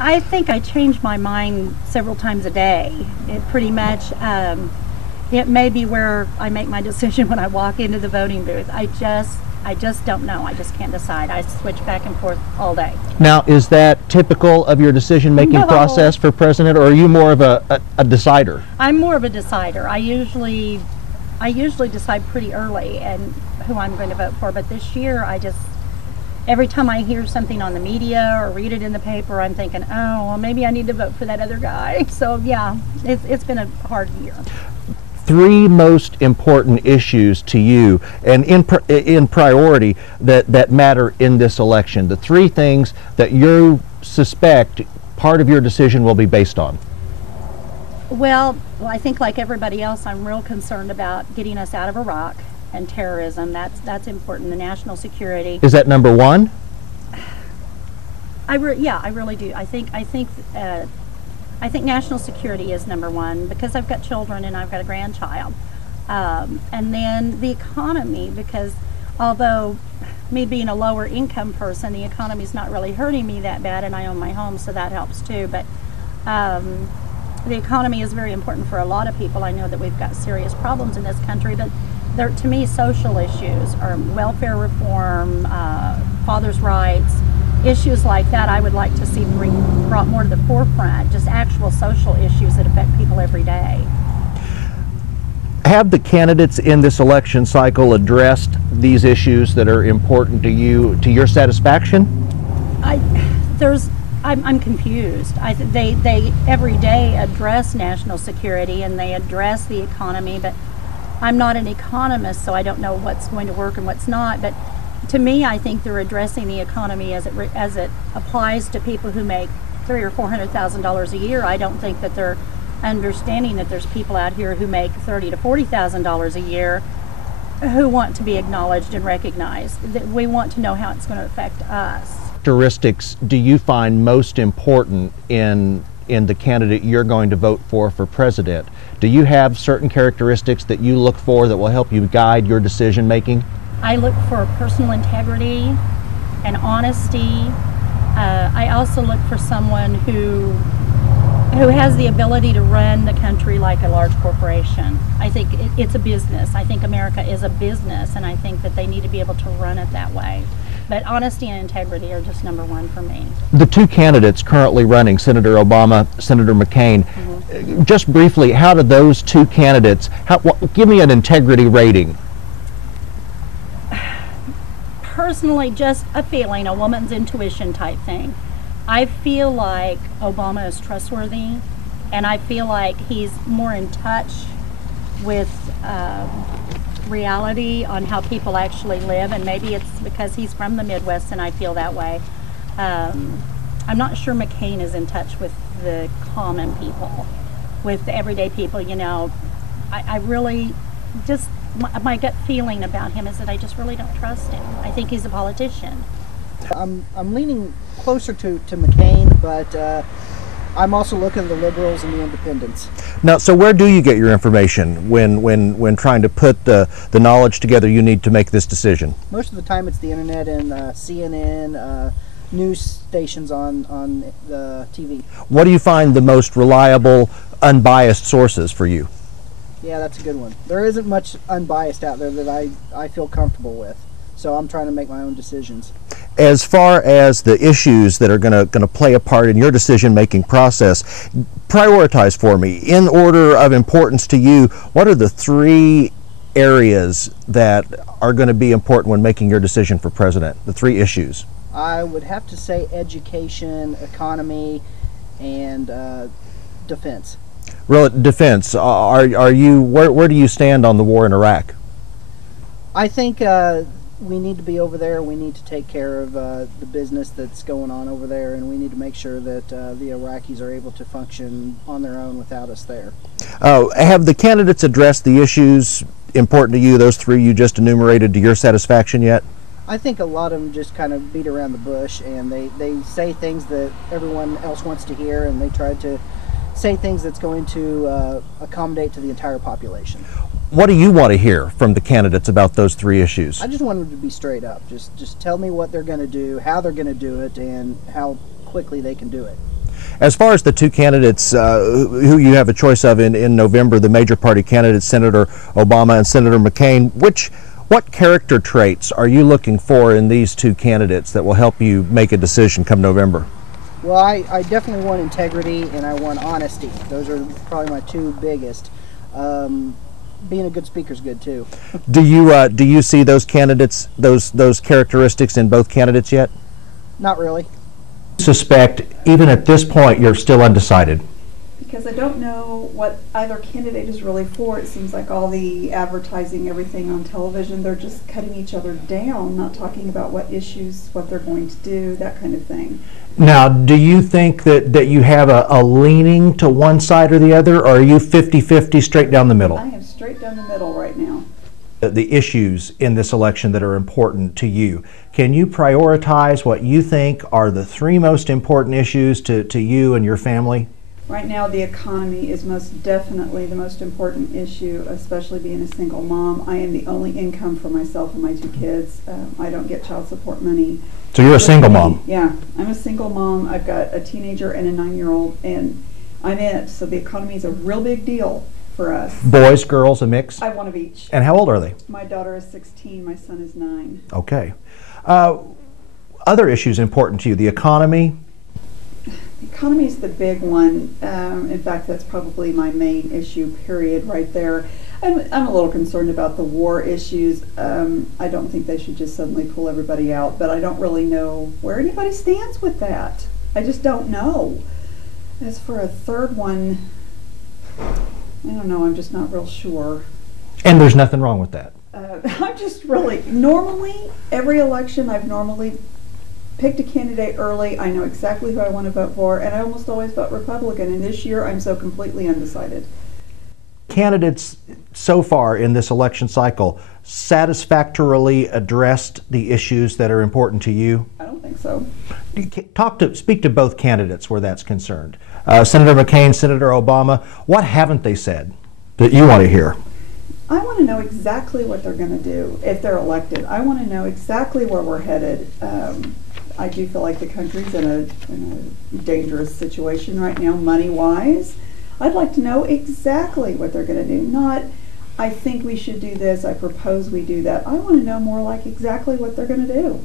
I think I change my mind several times a day. It pretty much, it may be where I make my decision when I walk into the voting booth. I just don't know. I just can't decide. I switch back and forth all day. Now, is that typical of your decision-making process for president, or are you more of a decider? I'm more of a decider. I usually decide pretty early and who I'm going to vote for, but this year every time I hear something on the media or read it in the paper, I'm thinking, oh, well, maybe I need to vote for that other guy. So yeah, it's been a hard year. Three most important issues to you and in priority that matter in this election. The three things that you suspect part of your decision will be based on. Well, I think like everybody else, I'm real concerned about getting us out of Iraq and terrorism. That's important. The national security. Is that number one? Yeah, I really do. I think national security is number one because I've got children and I've got a grandchild. And then the economy, because although me being a lower income person, the economy's not really hurting me that bad, and I own my home, so that helps too. But the economy is very important for a lot of people. I know that we've got serious problems in this country, but to me, social issues are welfare reform, fathers' rights, issues like that I would like to see brought more to the forefront, just actual social issues that affect people every day. Have the candidates in this election cycle addressed these issues that are important to you, to your satisfaction? I'm confused. They every day address national security and they address the economy, but I'm not an economist, so I don't know what's going to work and what's not. But to me, I think they're addressing the economy as it applies to people who make $300,000 or $400,000 a year. I don't think that they're understanding that there's people out here who make $30,000 to $40,000 a year who want to be acknowledged and recognized. That we want to know how it's going to affect us. Characteristics do you find most important in the candidate you're going to vote for president? Do you have certain characteristics that you look for that will help you guide your decision making? I look for personal integrity and honesty. I also look for someone who has the ability to run the country like a large corporation. I think it's a business. I think America is a business, and I think that they need to be able to run it that way. But honesty and integrity are just number one for me. The two candidates currently running, Senator Obama, Senator McCain, just briefly, how do those two candidates, give me an integrity rating. Personally, just a feeling, a woman's intuition type thing. I feel like Obama is trustworthy, and I feel like he's more in touch with reality on how people actually live, and maybe it's because he's from the Midwest and I feel that way. I'm not sure McCain is in touch with the common people, with the everyday people. You know, I really just, my gut feeling about him is that I just really don't trust him. I think he's a politician. I'm leaning closer to McCain, but I'm also looking at the liberals and the independents. Now, so where do you get your information when trying to put the knowledge together you need to make this decision? Most of the time it's the internet and CNN, news stations on the TV. What do you find the most reliable, unbiased sources for you? Yeah, that's a good one. There isn't much unbiased out there that I feel comfortable with, so I'm trying to make my own decisions. As far as the issues that are going to play a part in your decision-making process, prioritize for me, in order of importance to you, what are the three areas that are going to be important when making your decision for president, the three issues? I would have to say education, economy, and defense. Real defense. Are you where do you stand on the war in Iraq? I think we need to be over there. We need to take care of the business that's going on over there, and we need to make sure that the Iraqis are able to function on their own without us there. Have the candidates addressed the issues important to you, those three you just enumerated, to your satisfaction yet? I think a lot of them just kind of beat around the bush, and they say things that everyone else wants to hear, and they try to say things that's going to accommodate to the entire population. What do you want to hear from the candidates about those three issues? I just want them to be straight up. Just tell me what they're going to do, how they're going to do it, and how quickly they can do it. As far as the two candidates who you have a choice of in November, the major party candidates, Senator Obama and Senator McCain, what character traits are you looking for in these two candidates that will help you make a decision come November? Well, I definitely want integrity and I want honesty. Those are probably my two biggest. Being a good speaker is good too. Do you see those candidates, those characteristics in both candidates yet? Not really. Suspect even at this point you're still undecided. Because I don't know what either candidate is really for. It seems like all the advertising, everything on television, they're just cutting each other down, not talking about what issues, what they're going to do, that kind of thing. Now, do you think that you have a leaning to one side or the other, or are you 50-50 straight down the middle? I am straight down the middle right now. The issues in this election that are important to you. Can you prioritize what you think are the three most important issues to you and your family? Right now, the economy is most definitely the most important issue, especially being a single mom. I am the only income for myself and my two kids. I don't get child support money. So you're a single mom? Yeah, I'm a single mom. I've got a teenager and a 9-year-old, and I'm it. So the economy is a real big deal for us. Boys, girls, a mix? I have one of each. And how old are they? My daughter is 16. My son is 9. Okay. Other issues important to you, the economy? The economy is the big one. In fact, that's probably my main issue, period, right there. I'm a little concerned about the war issues. I don't think they should just suddenly pull everybody out, but I don't really know where anybody stands with that. I just don't know. As for a third one, I don't know, I'm just not real sure. And there's nothing wrong with that? I'm just really, normally, every election I've normally picked a candidate early. I know exactly who I want to vote for, and I almost always vote Republican, and this year I'm so completely undecided. Candidates so far in this election cycle satisfactorily addressed the issues that are important to you? I don't think so. Speak to both candidates where that's concerned. Senator McCain, Senator Obama, what haven't they said that you want to hear? I want to know exactly what they're going to do if they're elected. I want to know exactly where we're headed. I do feel like the country's in a dangerous situation right now, money-wise. I'd like to know exactly what they're going to do, not I think we should do this, I propose we do that. I want to know more like exactly what they're going to do.